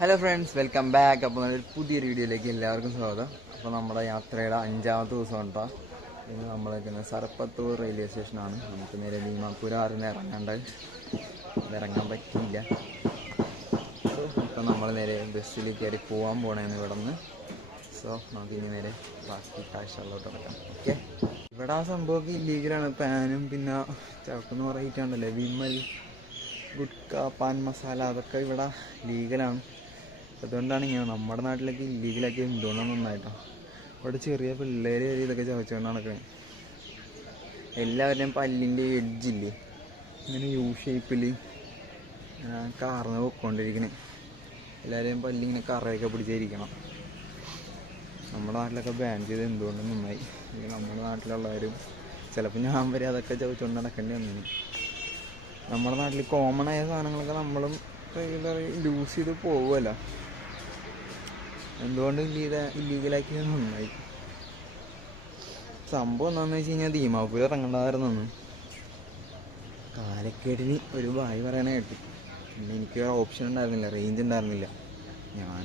Hello friends, welcome back. അപ്പോൾ നല്ലൊരു പുതിയൊരു വീഡിയോയിലേക്ക് എല്ലാവർക്കും സ്വാഗതം. അപ്പോൾ നമ്മുടെ യാത്രയുടെ 5ാമത്തെ ദിവസം ഉണ്ടോ. ഇന്ന് നമ്മൾ നിൽക്കുന്നത് സർപ്പത്തൂർ റെയിൽവേ സ്റ്റേഷനാണ്. നമുക്ക് നേരെ ഭീമാപുരാറിന് ഇറങ്ങാൻ പറ്റിയില്ല. ഇപ്പം നമ്മൾ നേരെ ബസ്സിൽ കയറി പോകാൻ പോകണമെന്ന് ഇവിടെ നിന്ന്. സോ നമുക്കിനി നേരെ ബാക്കി കാഴ്ചകളിലോട്ട് ഇറക്കാം. ഓക്കെ, ഇവിടെ ആ സംഭവമൊക്കെ ഇല്ലീഗലാണ്. പാനും പിന്നെ ചവക്കെന്ന് പറയിട്ടാണല്ലേ, വിമൽ, ഗുഡ്ക, പാൻ മസാല, അതൊക്കെ ഇവിടെ ലീഗലാണ്. അതുകൊണ്ടാണ് ഇങ്ങനെ നമ്മുടെ നാട്ടിലേക്ക് ഇല്ലീഗലാക്കി എന്തുകൊണ്ടാണ് നന്നായിട്ടോ. ഇവിടെ ചെറിയ പിള്ളേർ ഇതൊക്കെ ചവച്ചുകൊണ്ട് നടക്കണേ. എല്ലാവരുടെയും പല്ലിൻ്റെ എഡ്ജില്ലേ ഇങ്ങനെ യു ഷേപ്പിൽ കാർന്ന് പൊയ്ക്കൊണ്ടിരിക്കണേ. എല്ലാവരെയും പല്ലിങ്ങനെ കറയൊക്കെ പിടിച്ചിരിക്കണം. നമ്മുടെ നാട്ടിലൊക്കെ ബാൻ ചെയ്ത് എന്തുകൊണ്ട് നന്നായി. നമ്മുടെ നാട്ടിലുള്ളവരും ചിലപ്പോൾ ഞാൻ വരെ അതൊക്കെ ചവച്ചുകൊണ്ട് നടക്കേണ്ടി വന്നു. നമ്മുടെ നാട്ടിൽ കോമൺ ആയ സാധനങ്ങളൊക്കെ നമ്മളും ലൂസ് ചെയ്ത് പോകുമല്ലോ. എന്തുകൊണ്ട് ഇല്ലീഗലാക്കിയത് നന്നായി. സംഭവം എന്താണെന്ന് വെച്ച് കഴിഞ്ഞാൽ ദീമാപൂർ ഇറങ്ങേണ്ടതായിരുന്നു. കാലക്കേടിന് ഒരു ബായ് പറയണ കേട്ടു. പിന്നെ എനിക്ക് ഓപ്ഷൻ ഉണ്ടായിരുന്നില്ല, റേഞ്ച് ഉണ്ടായിരുന്നില്ല. ഞാൻ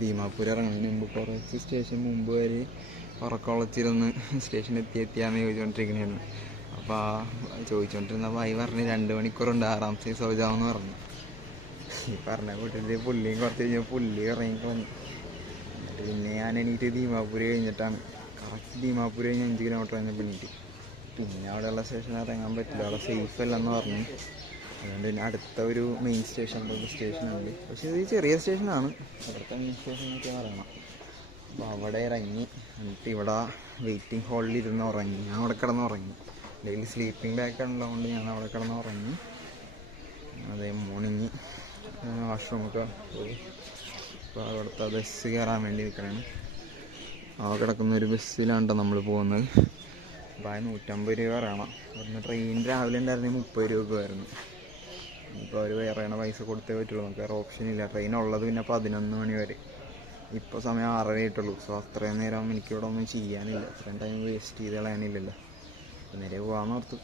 ദീമാപൂർ ഇറങ്ങുന്നതിന് മുമ്പ് കുറച്ച് സ്റ്റേഷൻ മുമ്പ് വരെ ഉറക്കമുളച്ചിരുന്ന് സ്റ്റേഷൻ എത്തിയാന്ന് ചോദിച്ചുകൊണ്ടിരിക്കണായിരുന്നു. അപ്പോൾ ചോദിച്ചുകൊണ്ടിരുന്ന ബായ് പറഞ്ഞ് 2 മണിക്കൂറുണ്ട്, 6ാമത്തെ സൗജാവെന്ന് പറഞ്ഞു. ഈ പറഞ്ഞ കൂട്ടത്തിൽ പുള്ളിയും കുറച്ച് കഴിഞ്ഞാൽ പുള്ളി ഇറങ്ങിക്കളഞ്ഞു. എന്നിട്ട് പിന്നെ ഞാൻ എണീറ്റ് ദീമാപൂർ കഴിഞ്ഞിട്ടാണ്, കറക്റ്റ് ദീമാപൂർ കഴിഞ്ഞ് 5 കിലോമീറ്റർ കഴിഞ്ഞ് പിന്നിട്ട്. പിന്നെ അവിടെയുള്ള സ്റ്റേഷൻ ഇറങ്ങാൻ പറ്റില്ല, അവിടെ സേഫ് അല്ലെന്ന് പറഞ്ഞു. അതുകൊണ്ട് പിന്നെ അടുത്ത ഒരു മെയിൻ സ്റ്റേഷനുണ്ട്. പക്ഷേ ഇത് ചെറിയ സ്റ്റേഷനാണ്, അവിടുത്തെ മെയിൻ സ്റ്റേഷൻ എന്നൊക്കെ പറയണം. അപ്പോൾ അവിടെ ഇറങ്ങി. എന്നിട്ട് ഇവിടെ വെയിറ്റിംഗ് ഹാളിൽ ഇരുന്ന് ഉറങ്ങി. ഞാൻ അവിടെ കിടന്ന് ഉറങ്ങി. ഡെയിലി സ്ലീപ്പിംഗ് ബാഗ് ഉള്ളതുകൊണ്ട് ഞാൻ അവിടെ കിടന്ന് ഉറങ്ങി. അതേ മോർണിംഗ് വാഷ്റൂമൊക്കെ പോയി. അപ്പോൾ അവിടുത്തെ ബസ് കയറാൻ വേണ്ടി നിൽക്കണേ. ആ കിടക്കുന്നൊരു ബസ്സിലാണ് നമ്മൾ പോകുന്നത്. അപ്പോൾ 150 രൂപ പറയണം. അവിടുന്ന് ട്രെയിൻ രാവിലെ ഉണ്ടായിരുന്നെങ്കിൽ 30 രൂപയായിരുന്നു. ഇപ്പോൾ അവർ പറയണ പൈസ കൊടുത്തേ പറ്റുള്ളൂ, നമുക്ക് വേറെ ഓപ്ഷൻ ഇല്ല. ട്രെയിൻ ഉള്ളത് പിന്നെ 11 മണി വരെ. ഇപ്പോൾ സമയം 6:30 ആയിട്ടുള്ളൂ. സോ അത്രയും നേരം എനിക്കിവിടെ ഒന്നും ചെയ്യാനില്ല, അത്രയും ടൈം വേസ്റ്റ് ചെയ്ത് കളയാനില്ലല്ലോ. അപ്പോൾ നേരെ പോകാമെന്ന് ഓർത്തു.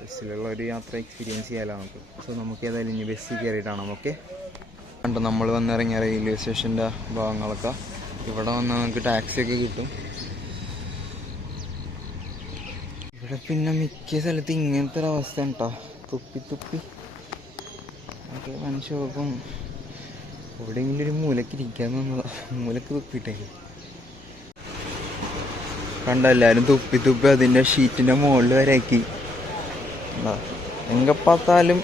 ബസ്സിലുള്ള ഒരു യാത്ര എക്സ്പീരിയൻസ് ചെയ്യാമല്ലോ നമുക്ക്. സോ നമുക്ക് ഏതായാലും ഇനി ബസ്സിൽ കയറിയിട്ടാണ്. ഓക്കെ, കണ്ടോ നമ്മൾ വന്നിറങ്ങിയ റെയിൽവേ സ്റ്റേഷൻ്റെ ഭാഗങ്ങളൊക്കെ. ഇവിടെ വന്നാൽ നമുക്ക് ടാക്സിയൊക്കെ കിട്ടും. ഇവിടെ പിന്നെ മിക്ക സ്ഥലത്ത് ഇങ്ങനത്തെ ഒരു അവസ്ഥ ഉണ്ടോ, തുപ്പി ഒക്കെ മനുഷ്യർക്കും എവിടെയെങ്കിലും ഒരു മൂലക്ക് ഇരിക്കാൻ വന്നതാ. മൂലക്ക് തുപ്പിയിട്ടേ കണ്ട, എല്ലാവരും തുപ്പി അതിൻ്റെ ഷീറ്റിൻ്റെ മുകളിൽ വരെ ആക്കി. എங்கே பார்த்தாലും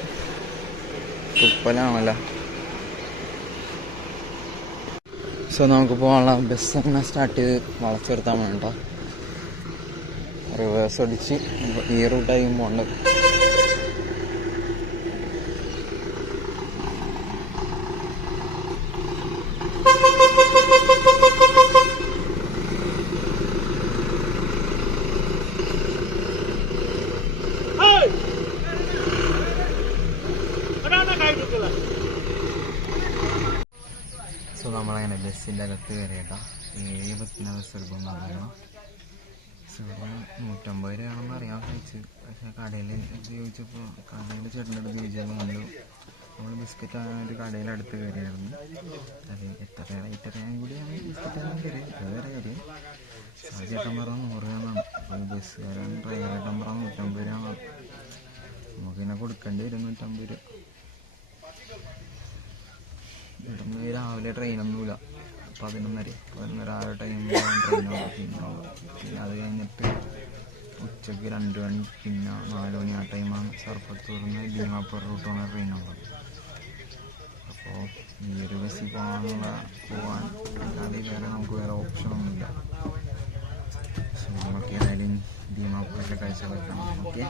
തുപ്പലാണല്ലോ. സോ നമുക്ക് പോകാനുള്ള ബസ് അങ്ങനെ സ്റ്റാർട്ട് ചെയ്ത് വളച്ചെടുത്താൽ വേണ്ട, റിവേഴ്സ് അടിച്ച് ഈ റൂട്ടായിരിക്കും പോകേണ്ടത്. സോ നമ്മളങ്ങനെ ബസ്സിൻ്റെ അകത്ത് കയറിയേട്ടാ. 7:10 ബസ് എടുക്കുമെന്ന് അറിയണം. സോ 150 രൂപയാണെന്ന് അറിയാൻ ചോദിച്ചു. പക്ഷേ കടയിൽ ചോദിച്ചപ്പോൾ കടയിൽ ചേട്ടൻ്റെ അടുത്ത് ചോദിച്ചപ്പോൾ നമ്മൾ ബിസ്ക്കറ്റ് ഒരു കടയിൽ അടുത്ത് കയറിയായിരുന്നു. അത് എത്ര റേറ്റ് അറിയാൻ കൂടിയാണ് ബിസ്ക്കറ്റ് ആകാൻ കയറിയത്. അത് വേറെ കാര്യം. ചേട്ടൻ പറഞ്ഞാൽ 100 രൂപയാണ്. അപ്പോൾ ബസ്സുകാരൻ ഡ്രൈവറേട്ടൻ പറഞ്ഞാൽ 150 രൂപയാണ്. നമുക്ക് പിന്നെ കൊടുക്കേണ്ടി വരും 150 രൂപ. ഇവിടുന്ന് രാവിലെ ട്രെയിനൊന്നുമില്ല, 11:30 ആ ടൈം ട്രെയിനുള്ളൂ. പിന്നെ അത് കഴിഞ്ഞിട്ട് ഉച്ചയ്ക്ക് 2 മണി, പിന്നെ 4 മണി ആ ടൈമാണ് സർപ്പത്തൂരിൽ നിന്ന് ദീമാപൂർ റൂട്ട് പോകുന്ന ട്രെയിനുള്ളത്. അപ്പോൾ ഈ ഒരു ബസ്സിൽ പോകാൻ അല്ലാതെ നമുക്ക് വേറെ ഓപ്ഷനൊന്നുമില്ല. സോ നമുക്ക് ഏതായാലും ദീമാപൂരിലെ കാഴ്ച വെക്കണം. ഓക്കെ,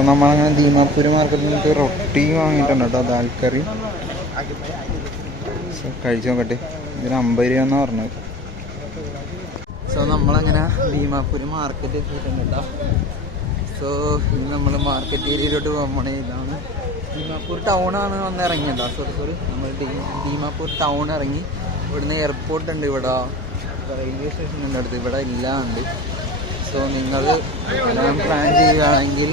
അപ്പോൾ നമ്മളങ്ങനെ ദീമാപൂർ മാർക്കറ്റിൽ നിന്നിട്ട് റൊട്ടി വാങ്ങിയിട്ടുണ്ട് കേട്ടോ, ദാൽ കറി. സോ കഴിച്ച് നോക്കട്ടെ. ഇതിന് 50 രൂപ എന്നാണ് പറഞ്ഞത്. സോ നമ്മളങ്ങനെ ദീമാപൂർ മാർക്കറ്റ് എത്തിയിട്ടുണ്ട് കേട്ടോ. സോ ഇന്ന് നമ്മൾ മാർക്കറ്റ് ഏരിയയിലോട്ട് പോകുമ്പോഴേ ഇതാണ് ദീമാപൂർ ടൗണാണ് വന്ന് ഇറങ്ങിയതാ. സോറി നമ്മൾ ദീമാപൂർ ടൗൺ ഇറങ്ങി. ഇവിടുന്ന് എയർപോർട്ട് ഉണ്ട്, ഇവിടെ റെയിൽവേ സ്റ്റേഷൻ ഉണ്ട് അടുത്ത്, ഇവിടെ എല്ലാം ഉണ്ട്. സോ നിങ്ങൾ എല്ലാം പ്ലാൻ ചെയ്യുകയാണെങ്കിൽ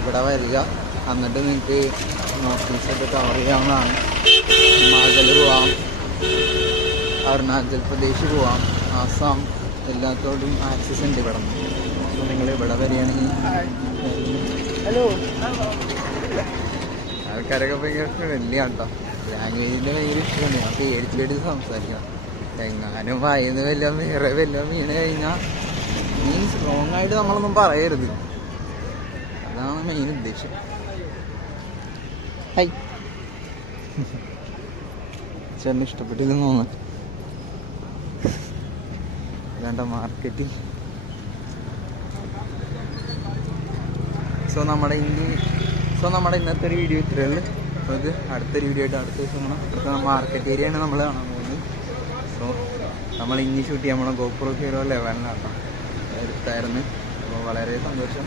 ഇവിടെ വരിക, എന്നിട്ട് നിങ്ങൾക്ക് നോർത്ത് ഈസ്റ്റൊക്കെ കവർ ചെയ്യാവുന്നതാണ്. ഹിമാചൽ പോവാം, അരുണാചൽ പ്രദേശ് പോവാം, ആസാം, എല്ലാത്തോടും ആക്സസ് ഉണ്ട് ഇവിടെ നിന്ന്. സോ നിങ്ങൾ ഇവിടെ വരികയാണെങ്കിൽ ആൾക്കാരൊക്കെ ഭയങ്കര ഫ്രണ്ട്ലി ആട്ടോ. ലാംഗ്വേജിൻ്റെ ഭയങ്കര ഇഷ്ടമാണ്. ഞാൻ പേടിച്ചിട്ട് സംസാരിക്കണം. എങ്ങാനും വായന്ന് വല്ലതും വീണ് കഴിഞ്ഞാൽ മീൻസ് റോങ് ആയിട്ട് നമ്മളൊന്നും പറയരുത്. അതാണ് മെയിൻ ഉദ്ദേശം. ഹൈ ചേട്ടന് ഇഷ്ടപ്പെട്ടില്ലെന്ന് തോന്നുന്നു. വേണ്ട മാർക്കറ്റിൽ. സോ നമ്മുടെ ഇന്നത്തെ ഒരു വീഡിയോ ഇത്രയേ ഉള്ളൂ. അപ്പോൾ ഇത് അടുത്തൊരു വീഡിയോ ആയിട്ട് അടുത്ത ദിവസം അടുത്ത മാർക്കറ്റ് ഏരിയയാണ് നമ്മൾ കാണാൻ പോകുന്നത്. സോ നമ്മൾ ഇനി ഷൂട്ട് ചെയ്യാൻ പോകണം GoPro Hero 11 എടുത്തായിരുന്നു. അപ്പോൾ വളരെ സന്തോഷം.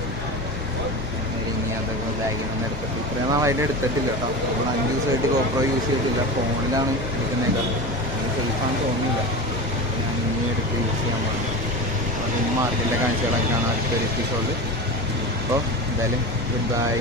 ഇനി അതൊക്കെ ബാഗിനൊന്നും എടുത്തിട്ട് ഇത്രയും നാളായിട്ട് എടുത്തിട്ടില്ല കേട്ടോ. നമ്മൾ 5 ദിവസമായിട്ട് GoPro യൂസ് ചെയ്തിട്ടില്ല, ഫോണിലാണ് എടുക്കുന്നത്. അത് സേഫാണെന്ന് തോന്നുന്നില്ല. ഞാൻ ഇനി എടുത്ത് യൂസ് ചെയ്യാൻ പോകുന്നത്. അപ്പോൾ മാർക്കറ്റിലെ കാഴ്ചകളൊക്കെയാണ് അടുത്തൊരു എപ്പിസോഡ്. അപ്പോൾ എന്തായാലും ഗുഡ് ബൈ.